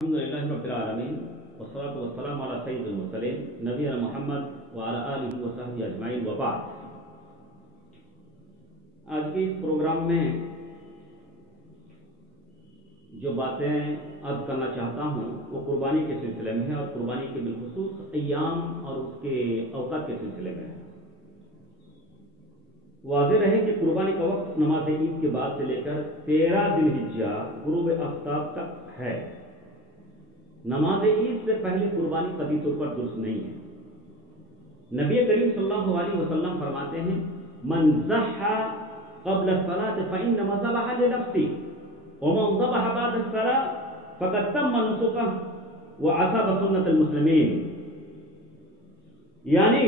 الحمدللہ رب العالمین والصلاة والسلام علی سید المرسلین نبینا محمد وعلی آلہ وصحبہ اجمعین وبعد۔ آج کے اس پروگرام میں جو باتیں عرض کرنا چاہتا ہوں وہ قربانی کے سلسلے میں ہے اور قربانی کے بالخصوص ایام اور اس کے اوقات کے سلسلے میں ہے۔ واضح رہے کہ قربانی کا وقت نماز عید کے بعد سے لے کر 13 ذی الحجہ غروب آفتاب تک ہے۔ نماز عید سے پہلے قربانی قطعی طور پر درست نہیں ہے۔ نبی کریم صلی اللہ علیہ وسلم فرماتے ہیں من ضحى قبل الصلاة فإنما ذبح لنفسه ومن ذبح بعد الصلاة فقد تم نسكه وأصاب سنة المسلمين، یعنی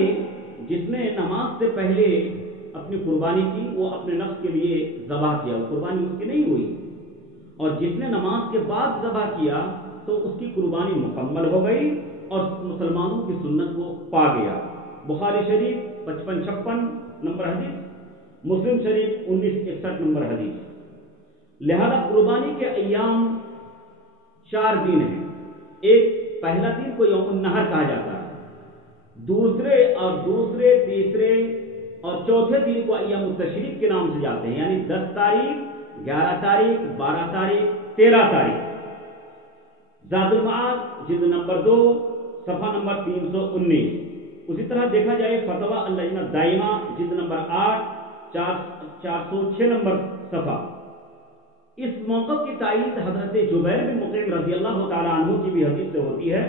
جس نے نماز سے پہلے اپنی قربانی کی وہ اپنے نفس کے لیے ذبح کیا، وہ قربانی اس کی نہیں ہوئی، اور جس نے نماز کے بعد ذبح کیا تو اس کی قربانی مکمل ہو گئی اور مسلمانوں کی سنت کو پا گیا۔ بخاری شریف 5556 نمبر حدیث، مسلم شریف 1961 نمبر حدیث۔ لہذا قربانی کے ایام 4 دن ہیں۔ ایک پہلا دن کو یوم النحر کہا جاتا ہے، دوسرے تیسرے اور چوتھے دن کو ایام التشریق کے نام سے جاتے ہیں، یعنی 10 تاریخ 11 تاریخ 12 تاریخ 13 تاریخ۔ زاد المعاد جلد نمبر 2 صفحہ نمبر 319۔ اسی طرح دیکھا جائے فتویٰ اللجنہ دائمہ جلد نمبر 8 406 نمبر صفحہ۔ اس موقع کی تائید حضرت جبیر بن مطعم رضی اللہ تعالیٰ عنہ کی بھی حدیث سے ہوتی ہے۔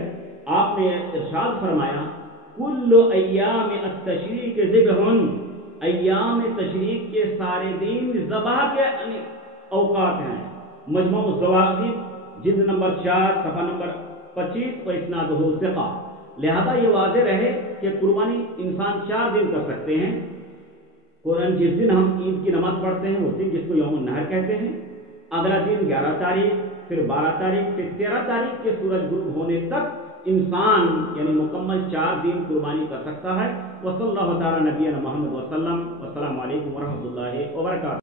آپ نے ارشاد فرمایا کل ایام التشریق ذبح، ایام تشریق کے سارے دن ذبح کے اوقات ہیں۔ مجموع الزواجر جلد نمبر 4 صفحہ نمبر 25 و اسنادہ ثقہ۔ لہذا یہ واضح رہے کہ قربانی انسان 4 دن کر سکتے ہیں۔ قرآن جس دن ہم عید کی نماز پڑھتے ہیں اس دن جس کو یوم النحر کہتے ہیں، اگلا دن 11 تاریخ، پھر 12 تاریخ، پھر 13 تاریخ کے سورج غروب ہونے تک انسان یعنی مکمل 4 دن قربانی کر سکتا ہے۔ وصلی اللہ تعالی نبینا محمد وسلم۔ السلام علیکم ورحمۃ اللہ وبرکاتہ۔